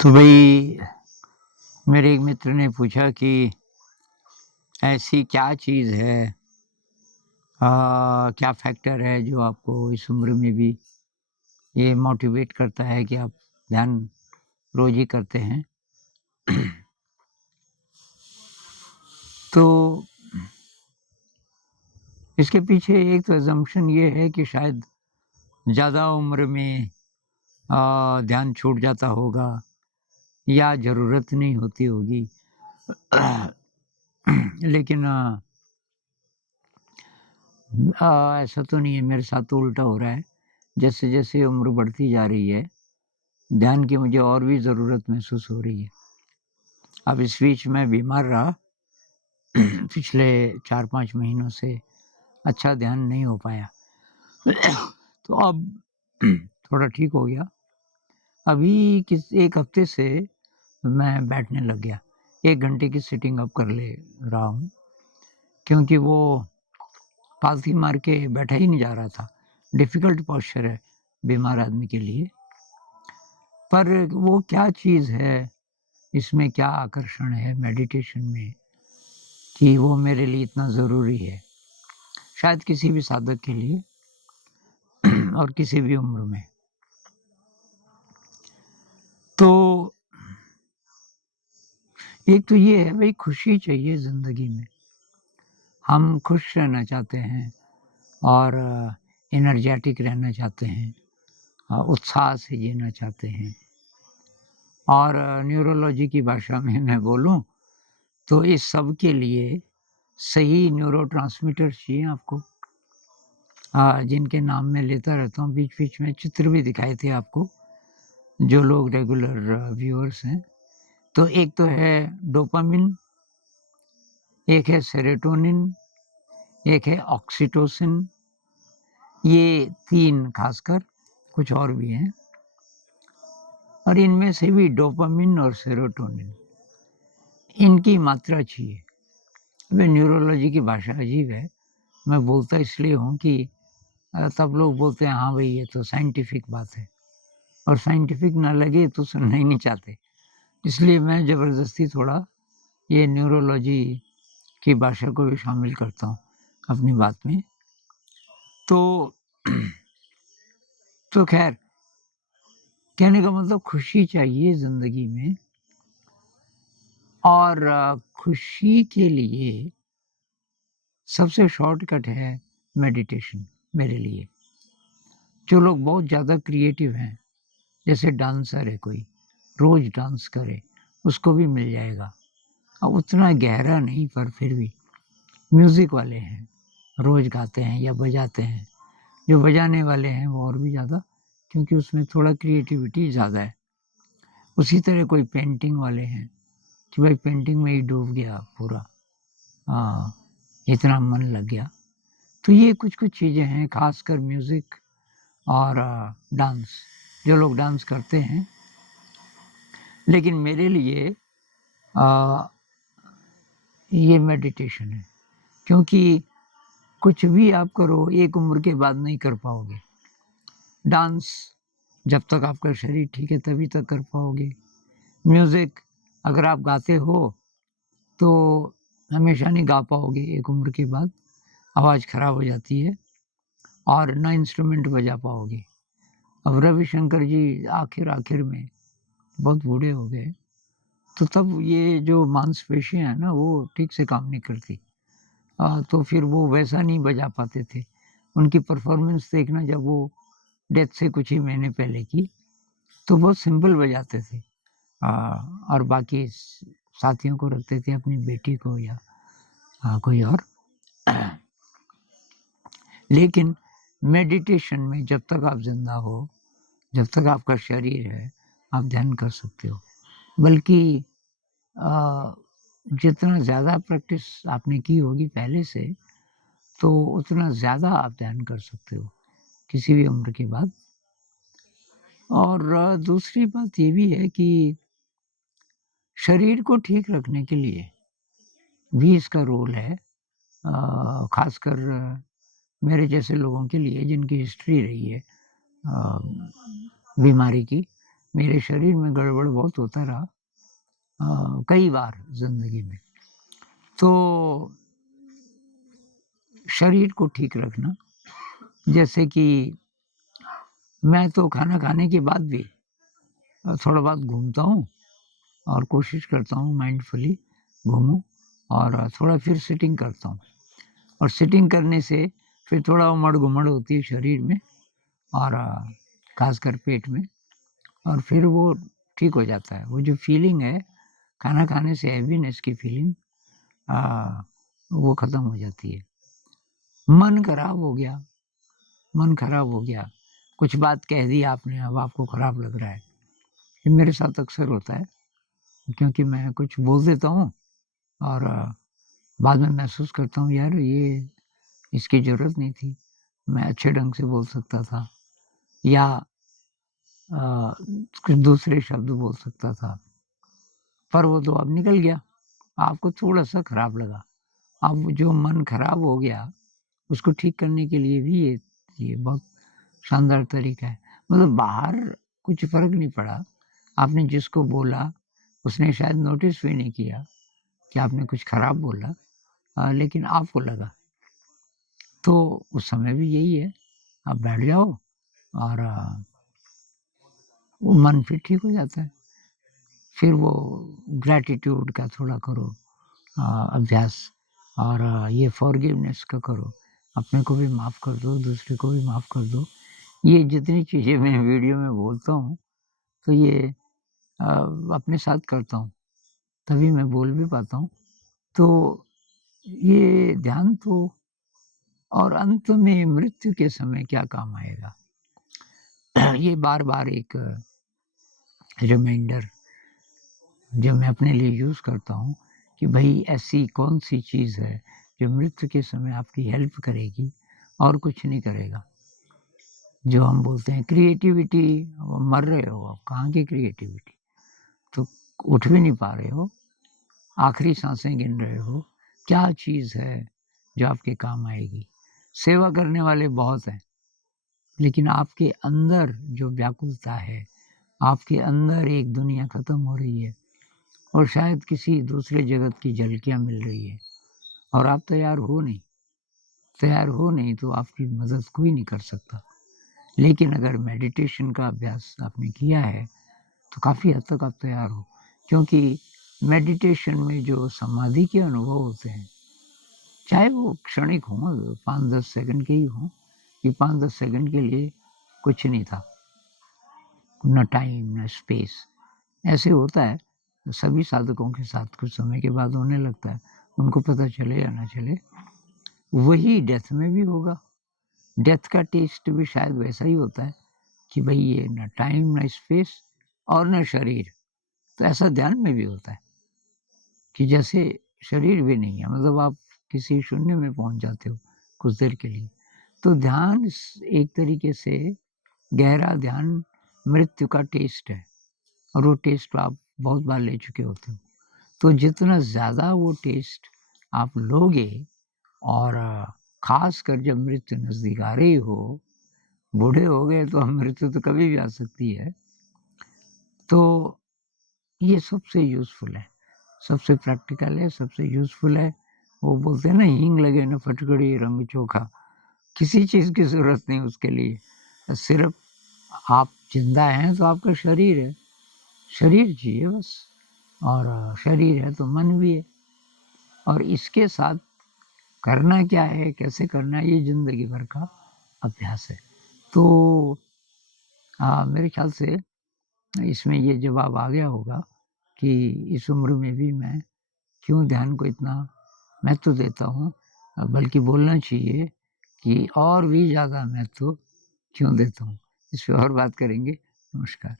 तो भई मेरे एक मित्र ने पूछा कि ऐसी क्या चीज़ है क्या फैक्टर है जो आपको इस उम्र में भी ये मोटिवेट करता है कि आप ध्यान रोज़ ही करते हैं? तो इसके पीछे एक तो असम्पशन ये है कि शायद ज़्यादा उम्र में ध्यान छूट जाता होगा या ज़रूरत नहीं होती होगी। लेकिन ऐसा तो नहीं है, मेरे साथ तो उल्टा हो रहा है। जैसे-जैसे उम्र बढ़ती जा रही है, ध्यान की मुझे और भी ज़रूरत महसूस हो रही है। अब इस बीच मैं बीमार रहा पिछले 4-5 महीनों से अच्छा ध्यान नहीं हो पाया। तो अब थोड़ा ठीक हो गया। अभी 1 हफ्ते से मैं बैठने लग गया। 1 घंटे की सिटिंग अब कर ले रहा हूँ, क्योंकि वो पालथी मार के बैठा ही नहीं जा रहा था। डिफ़िकल्ट पोस्चर है बीमार आदमी के लिए। पर वो क्या चीज़ है, इसमें क्या आकर्षण है मेडिटेशन में कि वो मेरे लिए इतना ज़रूरी है? शायद किसी भी साधक के लिए और किसी भी उम्र में। तो एक तो ये है भई, खुशी चाहिए ज़िंदगी में। हम खुश रहना चाहते हैं और एनर्जेटिक रहना चाहते हैं, उत्साह से जीना चाहते हैं। और न्यूरोलॉजी की भाषा में मैं बोलूँ तो इस सब के लिए सही न्यूरोट्रांसमीटर चाहिए आपको। जिनके नाम मैं लेता रहता हूँ, बीच-बीच में चित्र भी दिखाए थे आपको, जो लोग रेगुलर व्यूअर्स हैं। तो एक तो है डोपामाइन, एक है सेरोटोनिन, एक है ऑक्सीटोसिन। ये 3 खासकर, कुछ और भी हैं। और इनमें से भी डोपामाइन और सेरोटोनिन, इनकी मात्रा चाहिए। अबे न्यूरोलॉजी की भाषा अजीब है। मैं बोलता इसलिए हूँ कि सब लोग बोलते हैं हाँ भाई ये तो साइंटिफिक बात है, और साइंटिफिक ना लगे तो सुनना ही नहीं चाहते। इसलिए मैं ज़बरदस्ती थोड़ा ये न्यूरोलॉजी की भाषा को भी शामिल करता हूँ अपनी बात में। तो तो ख़ैर, कहने का मतलब खुशी चाहिए ज़िंदगी में, और खुशी के लिए सबसे शॉर्टकट है मेडिटेशन मेरे लिए। जो लोग बहुत ज़्यादा क्रिएटिव हैं, जैसे डांसर है कोई, रोज़ डांस करे, उसको भी मिल जाएगा। उतना गहरा नहीं, पर फिर भी म्यूज़िक वाले हैं, रोज़ गाते हैं या बजाते हैं। जो बजाने वाले हैं वो और भी ज़्यादा, क्योंकि उसमें थोड़ा क्रिएटिविटी ज़्यादा है। उसी तरह कोई पेंटिंग वाले हैं कि भाई पेंटिंग में ही डूब गया पूरा, इतना मन लग गया। तो ये कुछ-कुछ चीज़ें हैं, ख़ासकर म्यूज़िक और डांस, जो लोग डांस करते हैं। लेकिन मेरे लिए अ, ये मेडिटेशन है, क्योंकि कुछ भी आप करो, एक उम्र के बाद नहीं कर पाओगे। डांस जब तक आपका शरीर ठीक है तभी तक कर पाओगे। म्यूज़िक अगर आप गाते हो तो हमेशा नहीं गा पाओगे, एक उम्र के बाद आवाज़ ख़राब हो जाती है और ना इंस्ट्रूमेंट बजा पाओगे। अब रविशंकर जी आखिर-आखिर में बहुत बूढ़े हो गए, तो तब ये जो मांसपेशियाँ हैं ना, वो ठीक से काम नहीं करती। तो फिर वो वैसा नहीं बजा पाते थे। उनकी परफ़ॉर्मेंस देखना, जब वो डेथ से कुछ ही महीने पहले की, तो बहुत सिंपल बजाते थे। और बाकी साथियों को रखते थे, अपनी बेटी को या कोई और। लेकिन मेडिटेशन में जब तक आप ज़िंदा हो, जब तक आपका शरीर है, आप ध्यान कर सकते हो। बल्कि अ, जितना ज़्यादा प्रैक्टिस आपने की होगी पहले से, तो उतना ज़्यादा आप ध्यान कर सकते हो, किसी भी उम्र के बाद। और दूसरी बात ये भी है कि शरीर को ठीक रखने के लिए भी इसका रोल है। ख़ासकर मेरे जैसे लोगों के लिए, जिनकी हिस्ट्री रही है बीमारी की, मेरे शरीर में गड़बड़ बहुत होता रहा कई बार ज़िंदगी में। तो शरीर को ठीक रखना, जैसे कि मैं तो खाना खाने के बाद भी थोड़ा बहुत घूमता हूँ और कोशिश करता हूँ माइंडफुली घूमूँ और थोड़ा फिर सिटिंग करता हूँ और सिटिंग करने से फिर थोड़ा उमड़-घुमड़ होती है शरीर में और ख़ासकर पेट में और फिर वो ठीक हो जाता है। वो जो फीलिंग है खाना खाने से हैवीनेस की फीलिंग वो ख़त्म हो जाती है। मन खराब हो गया, कुछ बात कह दी आपने, अब आपको खराब लग रहा है। ये मेरे साथ अक्सर होता है क्योंकि मैं कुछ बोल देता हूँ और बाद में महसूस करता हूँ यार ये इसकी ज़रूरत नहीं थी, मैं अच्छे ढंग से बोल सकता था या कुछ दूसरे शब्द बोल सकता था, पर वो तो अब निकल गया, आपको थोड़ा-सा खराब लगा। अब जो मन खराब हो गया, उसको ठीक करने के लिए भी ये बहुत शानदार तरीका है। मतलब बाहर कुछ फ़र्क नहीं पड़ा, आपने जिसको बोला, उसने शायद नोटिस भी नहीं किया कि आपने कुछ खराब बोला लेकिन आपको लगा। तो उस समय भी यही है, आप बैठ जाओ और वो मन फिर ठीक हो जाता है। फिर वो ग्रैटिट्यूड का थोड़ा करो अभ्यास और ये फ़ॉरगिवनेस का करो। अपने को भी माफ़ कर दो, दूसरे को भी माफ़ कर दो। ये जितनी चीज़ें मैं वीडियो में बोलता हूँ, तो ये अ, अपने साथ करता हूँ, तभी मैं बोल भी पाता हूँ। तो ये ध्यान तो और अंत में मृत्यु के समय क्या काम आएगा? ये बार-बार एक रिमाइंडर जो मैं अपने लिए यूज़ करता हूँ कि भई ऐसी कौन-सी चीज़ है जो मृत्यु के समय आपकी हेल्प करेगी और कुछ नहीं करेगा। जो हम बोलते हैं क्रिएटिविटी मर रहे हो आप, कहाँ की क्रिएटिविटी? तो उठ भी नहीं पा रहे हो, आखिरी साँसें गिन रहे हो, क्या चीज़ है जो आपके काम आएगी? सेवा करने वाले बहुत हैं, लेकिन आपके अंदर जो व्याकुलता है, आपके अंदर एक दुनिया खत्म हो रही है और शायद किसी दूसरे जगत की झलकियाँ मिल रही है और आप तैयार हो नहीं तो आपकी मदद कोई नहीं कर सकता। लेकिन अगर मेडिटेशन का अभ्यास आपने किया है, तो काफ़ी हद तक आप तैयार हो क्योंकि मेडिटेशन में जो समाधि के अनुभव होते हैं, चाहे वो क्षणिक हों, 5-10 सेकंड के ही हों, ये 5-10 सेकंड के लिए कुछ नहीं था, ना टाइम, ना स्पेस। ऐसे होता है, सभी साधकों के साथ कुछ समय के बाद होने लगता है, उनको पता चले या ना चले। वही डेथ में भी होगा, डेथ का टेस्ट भी शायद वैसा ही होता है कि भई ये ना टाइम, ना स्पेस और ना शरीर। तो ऐसा ध्यान में भी होता है कि जैसे शरीर भी नहीं है, मतलब आप किसी शून्य में पहुँच जाते हो कुछ देर के लिए। तो ध्यान एक तरीके से गहरा ध्यान मृत्यु का टेस्ट है और वो टेस्ट आप बहुत बार ले चुके होते हो। तो जितना ज़्यादा वो टेस्ट आप लोगे और ख़ासकर जब मृत्यु नज़दीक आ रही हो, बूढ़े हो गए तो मृत्यु तो कभी भी आ सकती है। तो ये सबसे यूज़फुल है, सबसे प्रैक्टिकल है, सबसे यूज़फुल है। वो बोलते हैं ना हींग लगे न फटकड़ी रंग चोखा, किसी चीज़ की ज़रूरत नहीं उसके लिए। सिर्फ़ आप ज़िंदा हैं तो आपका शरीर है, शरीर जिए बस और शरीर है तो मन भी है और इसके साथ करना क्या है, कैसे करना है, ये ज़िंदगी भर का अभ्यास है। तो मेरे ख़्याल से इसमें ये जवाब आ गया होगा कि इस उम्र में भी मैं क्यों ध्यान को इतना महत्व देता हूँ बल्कि बोलना चाहिए कि और भी ज़्यादा महत्व क्यों देता हूँ। इस पे और बात करेंगे। नमस्कार।